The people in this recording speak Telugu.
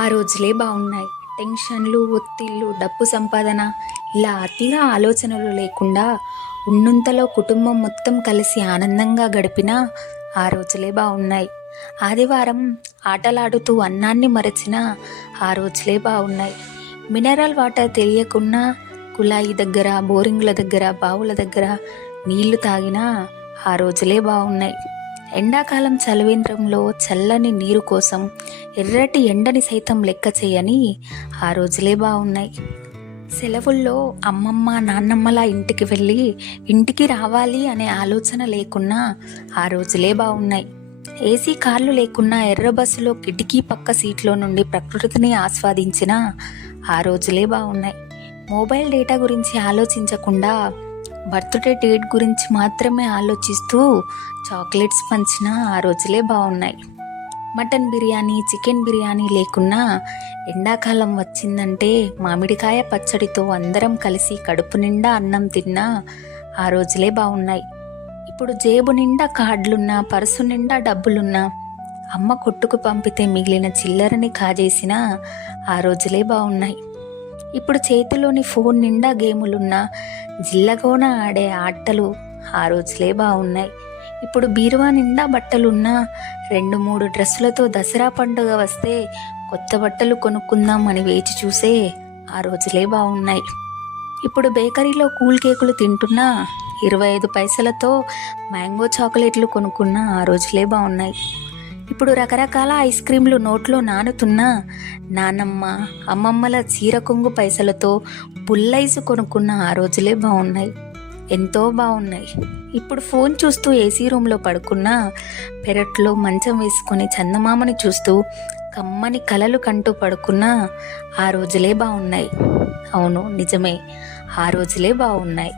ఆ రోజులే బాగున్నాయి. టెన్షన్లు, ఒత్తిళ్ళు, డబ్బు సంపాదన ఇలా అతిగా ఆలోచనలు లేకుండా ఉన్నంతలో కుటుంబం మొత్తం కలిసి ఆనందంగా గడిపిన ఆ రోజులే బాగున్నాయి. ఆదివారం ఆటలాడుతూ అన్నాన్ని మరచిన ఆ రోజులే బాగున్నాయి. మినరల్ వాటర్ తెలియకున్నా కుళాయి దగ్గర, బోరింగ్ల దగ్గర, బావుల దగ్గర నీళ్లు తాగిన ఆ రోజులే బాగున్నాయి. ఎండాకాలం చలివేంద్రంలో చల్లని నీరు కోసం ఎర్రటి ఎండని సైతం లెక్క చేయని ఆ రోజులే బాగున్నాయి. సెలవుల్లో అమ్మమ్మ నాన్నమ్మల ఇంటికి వెళ్ళి ఇంటికి రావాలి అనే ఆలోచన లేకున్నా ఆ రోజులే బాగున్నాయి. ఏసీ కార్లు లేకున్నా ఎర్ర బస్సులో కిటికీ పక్క సీట్లో నుండి ప్రకృతిని ఆస్వాదించిన ఆ రోజులే బాగున్నాయి. మొబైల్ డేటా గురించి ఆలోచించకుండా బర్త్డే డేట్ గురించి మాత్రమే ఆలోచిస్తూ చాక్లెట్స్ పంచిన ఆ రోజులే బాగున్నాయి. మటన్ బిర్యానీ, చికెన్ బిర్యానీ లేకున్నా ఎండాకాలం వచ్చిందంటే మామిడికాయ పచ్చడితో అందరం కలిసి కడుపు నిండా అన్నం తిన్నా ఆ రోజులే బాగున్నాయి. ఇప్పుడు జేబు నిండా కార్డులున్నా, పర్సు నిండా డబ్బులున్నా అమ్మ కొట్టుకు పంపితే మిగిలిన చిల్లరని కాజేసిన ఆ రోజులే బాగున్నాయి. ఇప్పుడు చేతిలోని ఫోన్ నిండా గేములున్నా, జిల్లగోన ఆడే ఆటలు ఆ రోజులే బాగున్నాయి. ఇప్పుడు బీరువా నిండా బట్టలున్నా, 2-3 డ్రెస్సులతో దసరా పండుగ వస్తే కొత్త బట్టలు కొనుక్కుందాం అని వేచి చూసే ఆ రోజులే బాగున్నాయి. ఇప్పుడు బేకరీలో కూల్ కేకులు తింటున్నా, 25 పైసలతో మ్యాంగో చాక్లెట్లు కొనుక్కున్న ఆ రోజులే బాగున్నాయి. ఇప్పుడు రకరకాల ఐస్ క్రీంలు నోట్లో నానుతున్నా, నానమ్మ అమ్మమ్మల చీర కొంగు పైసలతో పుల్లైసు కొనుక్కున్న ఆ రోజులే బాగున్నాయి. ఎంతో బాగున్నాయి. ఇప్పుడు ఫోన్ చూస్తూ ఏసీ రూమ్లో పడుకున్నా, పెరట్లో మంచం వేసుకొని చందమామని చూస్తూ కమ్మని కలలు కంటూ పడుకున్నా ఆ రోజులే బాగున్నాయి. అవును, నిజమే, ఆ రోజులే బాగున్నాయి.